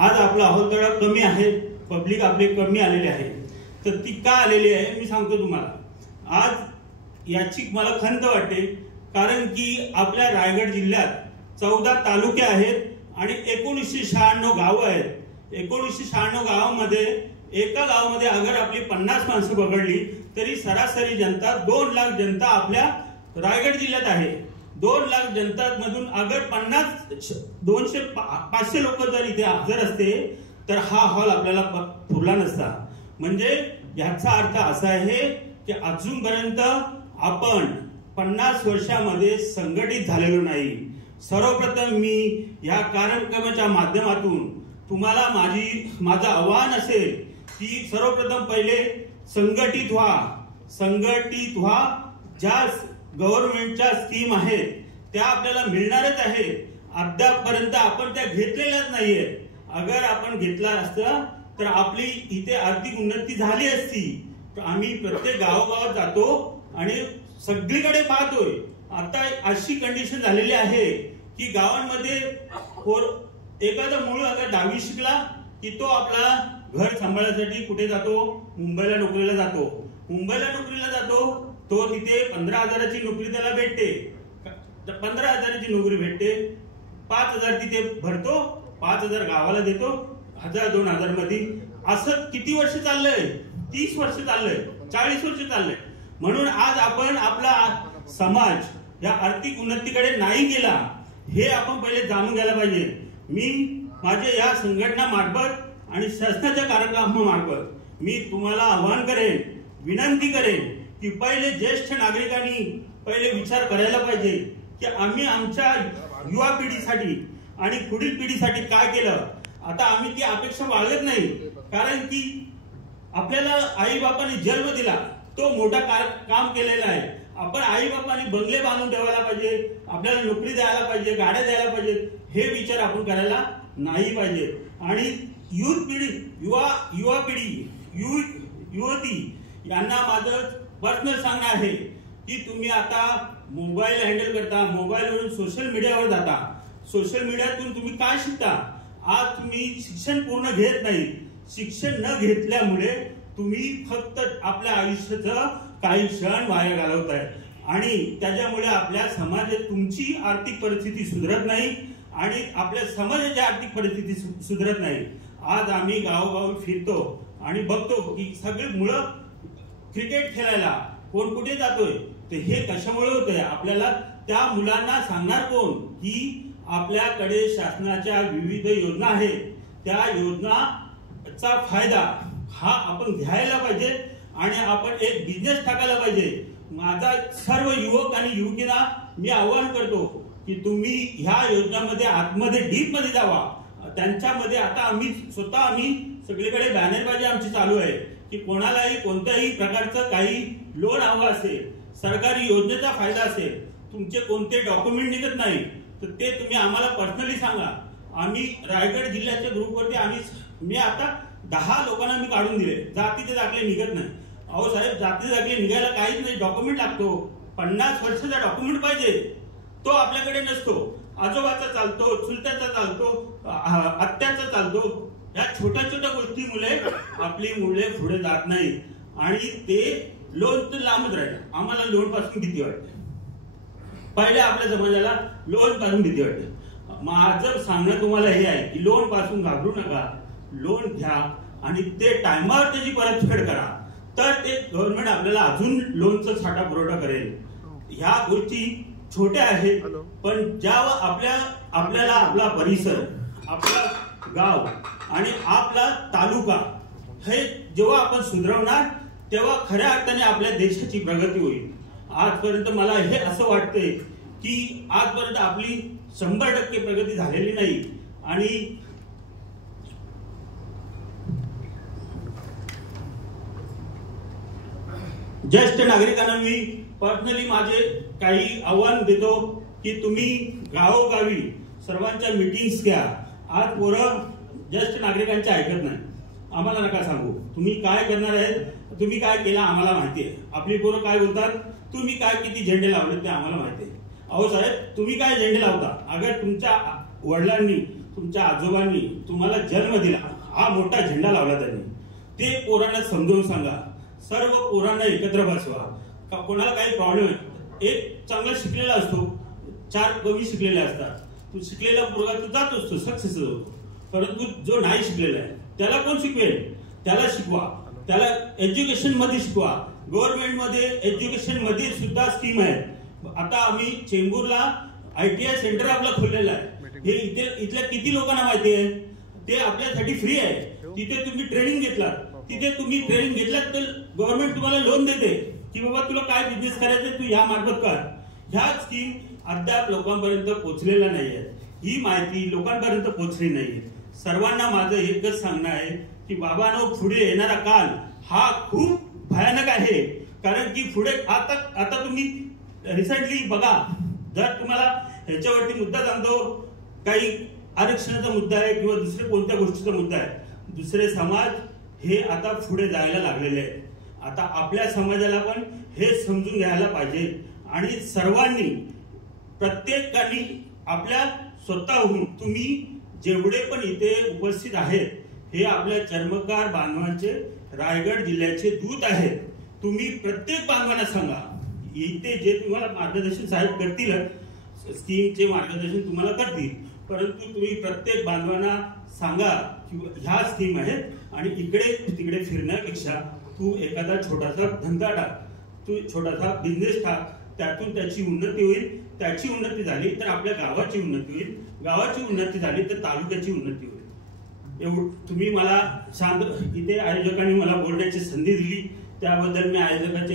आज आपला हवालतळा कमी आहे, पब्लिक आपले कमी आलेले आहे. तर ती का आलेली आहे मी सांगतो तुम्हाला. आज याची मला खंत वाटते, कारण की आपल्या रायगड जिल्ह्यात 14 तालुके आहेत आणि 1996 गावं आहेत. 1996 गावांमध्ये एका गावामध्ये अगर आपली 50 माणसं पकडली तरी सरासरी जनता 2 लाख जनता आपल्या रायगड जिल्ह्यात आहे. 2 लाख जनता मधून अगर 500 लोक जर इथे हजर असते तर हा हॉल आपल्याला पुरला नसता. म्हणजे याचा अर्थ असा आहे की अजूनपर्यंत आपण 50 वर्षामध्ये संघटित झालेलो नाही. सर्वप्रथम मी या कार्यक्रमाच्या माध्यमातून तुम्हाला माझं आव्हान असेल की सर्वप्रथम पहिले संघटित व्हा. ज्या गव्हर्नमेंटच्या स्कीम आहेत त्या आपल्याला मिळणारच आहेत. अद्यापपर्यंत आपण त्या घेतलेल्याच नाहीयेत. अगर आपण घेतला असतं तर आपली इथे आर्थिक उन्नती झाली असती. आम्ही प्रत्येक गावोगावात जातो आणि सगळीकडे पाहतोय. आता अशी कंडिशन झालेली आहे की गावांमध्ये एखादा मूळ अगर 10वी शिकला की तो आपला घर सांभाळण्यासाठी कुठे जातो, मुंबईला नोकरीला जातो. तो तिथे 15,000ची नोकरी त्याला भेटते. 15,000ची नोकरी भेटते, 5,000 तिथे भरतो, 5,000 गावाला देतो, 1,000-2,000 मध्ये. असं किती वर्ष चाललंय? 30 वर्ष चाललंय, 40 वर्ष चाललंय. म्हणून आज आपण आपला समाज या आर्थिक उन्नतीकडे नाही गेला हे आपण पहिले जाणून घ्यायला पाहिजे. मी माझ्या या संघटनामार्फत आणि शासनाच्या कार्यक्रमामार्फत मी तुम्हाला आवाहन करेन, विनंती करेन की पहिले ज्येष्ठ नागरिकांनी पहिले विचार करायला पाहिजे की आम्ही आमच्या युवा पिढीसाठी आणि पुढील पिढीसाठी काय केलं. आता आम्ही ती अपेक्षा बाळगत नाही, कारण की आपल्याला आई बापाने जन्म दिला, तो मोठा काम केलेला आहे. आपण आई बापाने बंगले बांधून ठेवायला पाहिजे, आपल्याला नोकरी द्यायला पाहिजे, गाड्या द्यायला पाहिजे, हे विचार आपण करायला नाही पाहिजे. आणि युवा पिढी युवती यांना माझं पर्सनल सांगणं आहे की तुम्ही आता मोबाईल हँडल करता, मोबाईलवरून सोशल मीडियावर जाता. सोशल मीडियातून तुम्ही काय शिकता? आज तुम्ही शिक्षण पूर्ण घेत नाही. शिक्षण न घेतल्यामुळे तुम्ही फक्त आपल्या आयुष्याचं काही क्षण वाया घालवताय आणि त्याच्यामुळे आपल्या समाजात तुमची आर्थिक परिस्थिती सुधारत नाही आणि आपल्या समाजाची आर्थिक परिस्थिती सुधारत नाही. आज आम्ही गावोगावी फिरतो आणि बघतो की सगळे मुलं क्रिकेट खेळायला कोण कुठे जातोय. तर हे कशामुळे होतंय? आपल्याला त्या मुलांना सांगणार कोण की आपल्याकडे शासनाच्या विविध योजना आहेत, त्या योजनाचा फायदा हा आपण घ्यायला पाहिजे आणि आपण एक बिझनेस टाकायला पाहिजे. माझा सर्व युवक आणि युवतींना मी आवाहन करतो की तुम्ही ह्या योजनांमध्ये आतमध्ये डीप मध्ये जावा. त्यांच्यामध्ये आता आम्ही सगळीकडे बॅनरबाजी आमची चालू आहे की कोणालाही कोणत्याही प्रकारचं काही लोन हवं असेल, सरकारी योजनेचा फायदा असेल, तुमचे कोणते डॉक्युमेंट निघत नाही तर ते तुम्ही आम्हाला पर्सनली सांगा. आम्ही रायगड जिल्ह्याच्या ग्रुपवरती मी आता 10 लोकांना मी काढून दिले. जातीचे दाखले निघत नाही. अहो साहेब, जातीचे दाखले निघायला काहीच नाही, डॉक्युमेंट लागतो. 50 वर्षाचा डॉक्युमेंट पाहिजे, तो आपल्याकडे नसतो. आजोबाचा चालतो, चुलत्याचा चालतो, आत्याचा चालतो. या छोट्या छोट्या गोष्टीमुळे आपली मुले पुढे जात नाही आणि ते लोन तर लांबच राहील. आम्हाला लोन पासून भीती वाटते. पहिले आपल्या समाजाला लोन पासून भीती वाटते. माझं सांगणं तुम्हाला हे आहे की लोन पासून घाबरू नका. लोन घ्या आणि ते टायमावर त्याची परतफेड करा, तर ते गव्हर्नमेंट आपल्याला अजून लोनचा साठा पुरवठा करेल. ह्या गोष्टी छोट्या आहेत, पण जेव्हा आपल्याला आपला परिसर, आपला गाव आणि आपला तालुका हे जेव्हा आपण सुधारवणार तेव्हा खऱ्या अर्थाने आपल्या देशाची प्रगती होईल. आजपर्यंत मला हे असं वाटतंय की आजपर्यंत आपली 100% प्रगती झालेली नाही. आणि ज्येष्ठ नागरिकांना मी पर्सनली माझे काही आव्हान देतो की तुम्ही गावोगावी सर्वांच्या मीटिंग्स घ्या. आज पोरं ज्येष्ठ नागरिकांचे ऐकत नाही. आम्हाला नका सांगू तुम्ही काय करणार आहेत, तुम्ही काय केलं आम्हाला माहिती आहे. आपली पोरं काय बोलतात, तुम्ही काय किती झेंडे लावले ते आम्हाला माहिती आहे. अहो साहेब, तुम्ही काय झेंडे लावता? अगर तुमच्या वडिलांनी तुमच्या आजोबांनी तुम्हाला जन्म दिला, हा मोठा झेंडा लावला त्यांनी. ते पोरांना समजावून सांगा, सर्व पोरांना एकत्र बसवा. कोणाला काही प्रॉब्लेम आहे, एक चांगला शिकलेला असतो, 4 कमी शिकलेले असतात, तू शिकलेला पोरगा तू जात असतो, सक्सेस होतो. परंतु जो नाही शिकलेला आहे त्याला कोण शिकवेल? त्याला शिकवा, त्याला एज्युकेशन मध्ये शिकवा. गव्हर्नमेंट मध्ये एज्युकेशन मध्ये सुद्धा स्कीम आहे. आता आम्ही चेंबूरला ITI सेंटर आपला खोललेला आहे. हे इथल्या किती लोकांना माहिती आहे? ते आपल्यासाठी फ्री आहे. तिथे तुम्ही ट्रेनिंग घेतलात तर गव्हर्नमेंट तुम्हाला लोन देते की बाबा तुला काय बिझनेस करायचं तू या मार्फत कर. ह्या स्कीम अद्याप लोकांपर्यंत पोहोचलेल्या नाहीये. ही माहिती लोकांपर्यंत पोहोचली नाहीये. सर्वांना माझं एकच सांगणं आहे की बाबांनो, पुढे येणारा काल हा खूप भयानक आहे. कारण की पुढे आता तुम्ही रिसेंटली बघा, जर तुम्हाला ह्याच्यावरती मुद्दा सांगतो, काही आरक्षणाचा मुद्दा आहे किंवा दुसरे कोणत्या गोष्टीचा मुद्दा आहे, दुसरे समाज हे आता पुढे जायला लागलेले आहेत. आता आपल्या समाजाला पण हे समजून घ्यायला पाहिजे आणि सर्वांनी, प्रत्येकाने आपल्या स्वतःहून, तुम्ही जेवढे पण इथे उपस्थित आहेत हे आपल्या चर्मकार बांधवांचे, रायगड जिल्ह्याचे दूत आहेत. तुम्ही प्रत्येक बांधवांना सांगा, इथे जे तुम्हाला मार्गदर्शन साहेब करतील, स्कीमचे मार्गदर्शन तुम्हाला करतील, परंतु तुम्ही प्रत्येक बांधवांना सांगा की ह्या स्कीम आहेत आणि इकडे तिकडे फिरण्यापेक्षा तू एखादा छोटासा धंदा टाक, तू छोटासा बिझनेस टाक, त्यातून त्याची उन्नती होईल. त्याची उन्नती झाली तर आपल्या गावाची उन्नती होईल, गावाची उन्नती झाली तर तालुक्याची उन्नती होईल. एवढं तुम्ही मला इथे आयोजकांनी मला बोलण्याची संधी दिली, त्याबद्दल मी आयोजकाचे